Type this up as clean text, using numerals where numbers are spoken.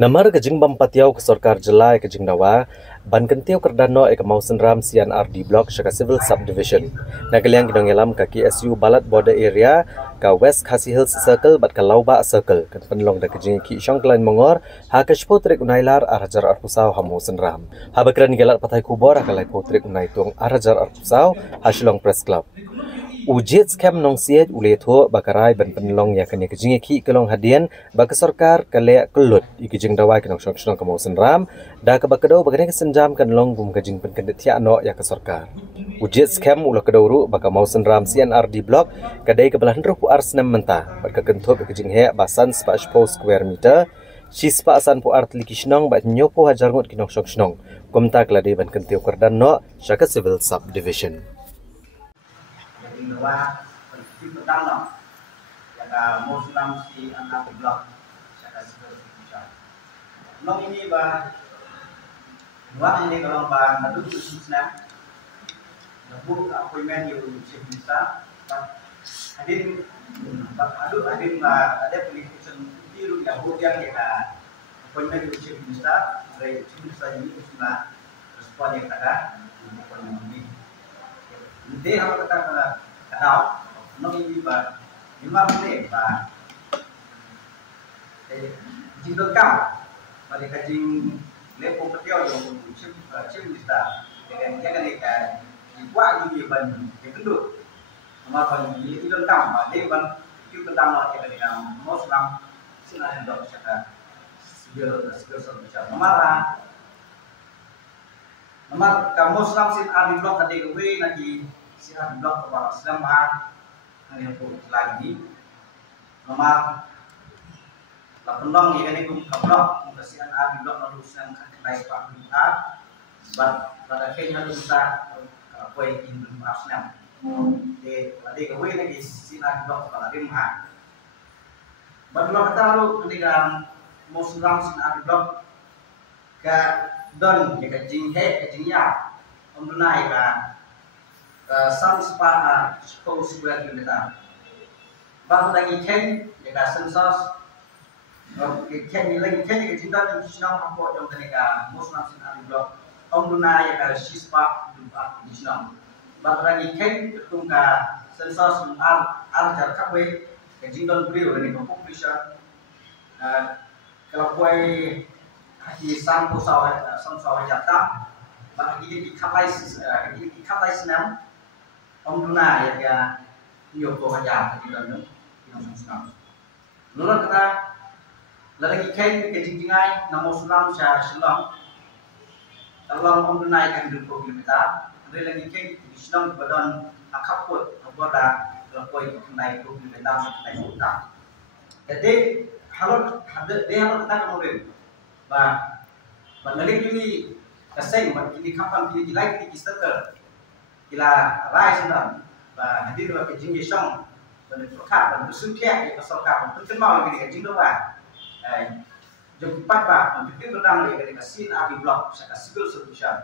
Namar kejing bampatiau ke Sorkar Jelai kejing dawa, ban kentiau kerdano ke Mausen Ram CNRD Block syaka Civil Subdivision. Nagaliang ginong yalam ke KSU Balat Border Area, ke West Khasi Hills Circle bat ke Lauba Circle, kan penlong da kejing ki isyong kelain mongor, ha ke shpotrik unailar arajar arpusau ha Mausen Ram. Ha bakran gelat patai kubor akalai potrik unai tuang arajar arpusau ha Shillong Press Club. Ujit skam nong siet uletho bakarai ban penlong ya kanya kejing ki kelong hadian baka Sorkar kale kelut ikijing dawai kenong syong ke Mausen Ram da ke bakado bagane kesenjam kan long gum kejing pen kendet no ya ke Sorkar. Ujit skam ulah kedawru baka Mausen Ram CNRD Block kadai ke belah hendro pu arsnam mentah baka kentup kejing he basan spa 10 square meter sispa asan pu art likishnong bat nyopo hajar ngot kinong syong komta klade ban kentiu kerdan no syaka Civil Subdivision. Bahwa prinsip pertama yang Muslim si anak blok saya sebutkan. Nong ini bah dua ini kalau bah nadu susna, nabu appointment yang bisa, hadir bah ada application biru yang bukan ya appointment yang bisa, dari bisa ini susna respon yang ada appointment ini. Ini harus kita tahu, nong ini bah lima menit bah jingkau pada kajing lepo ketiau yang cim bisa dengan jangan ikan dibuat di ban dipendut, nama ban di jingkau bah dia ban itu pertama kita dengan Muslim sila hendak cakap segala macam nama kamu Muslim sin ada blok tadi gue nanti siapa blok kepada sedang bahas yang pun lagi nomor lapendong ini kan itu blok mengkasihan A blok lalu sedang naik pak A pada akhirnya lalu bisa kue induk asnam de tadi gue lagi siapa blok kepada lima blok kata lalu ketika Muslim sin A blok ke don ke jingnya naik ke sam spa 10 square kilometer. Baru lagi ken jika sensus ken lagi ken jika cinta dan senang apa yang ketika Muslim sin Ali blok Duna jika sispa dua di senang. Baru lagi ken ketika sensus arjar kawe kejingdon beliau dari population kalau kue haji sam sawah jatah bagi dikapai senam Duna ya nyoko hajar di dalam senam. Lalu kita lagi kain kejingjingai nama Muslim saya Shillong. Kalau Duna yang 20 kilometer, ada lagi kain di Shillong badan akaput aboda lapoi naik 20 kilometer sampai kota. Jadi kalau dia harus kita kemudian bah balik ini kaseng ini kapan ini like di starter ila rai senang và hadir vào cái chính trị xong và được xuất khảo và được xứng khe để có sau khảo và chân màu cái chính đâu à dùng bắt vào trực tiếp nó đang để cái xin A block sẽ là civil solution.